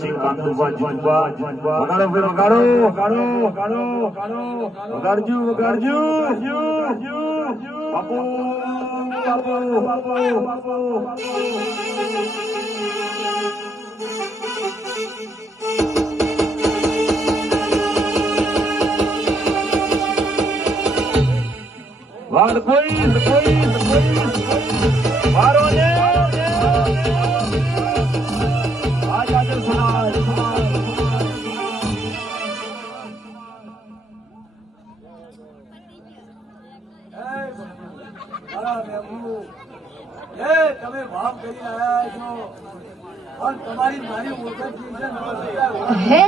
સિંહ કાંતુભા જીતુભા વગાડો ભાઈ વગાડો વગાડો વગાડો. વગાડજો વગાડજો. બાપુ બાપુ બાપુ. બાપુ વાડ કોઈ કોઈ કોઈ. તમે ભાવ કરી રહ્યા છો. પણ તમારી મારી ઓળખ જે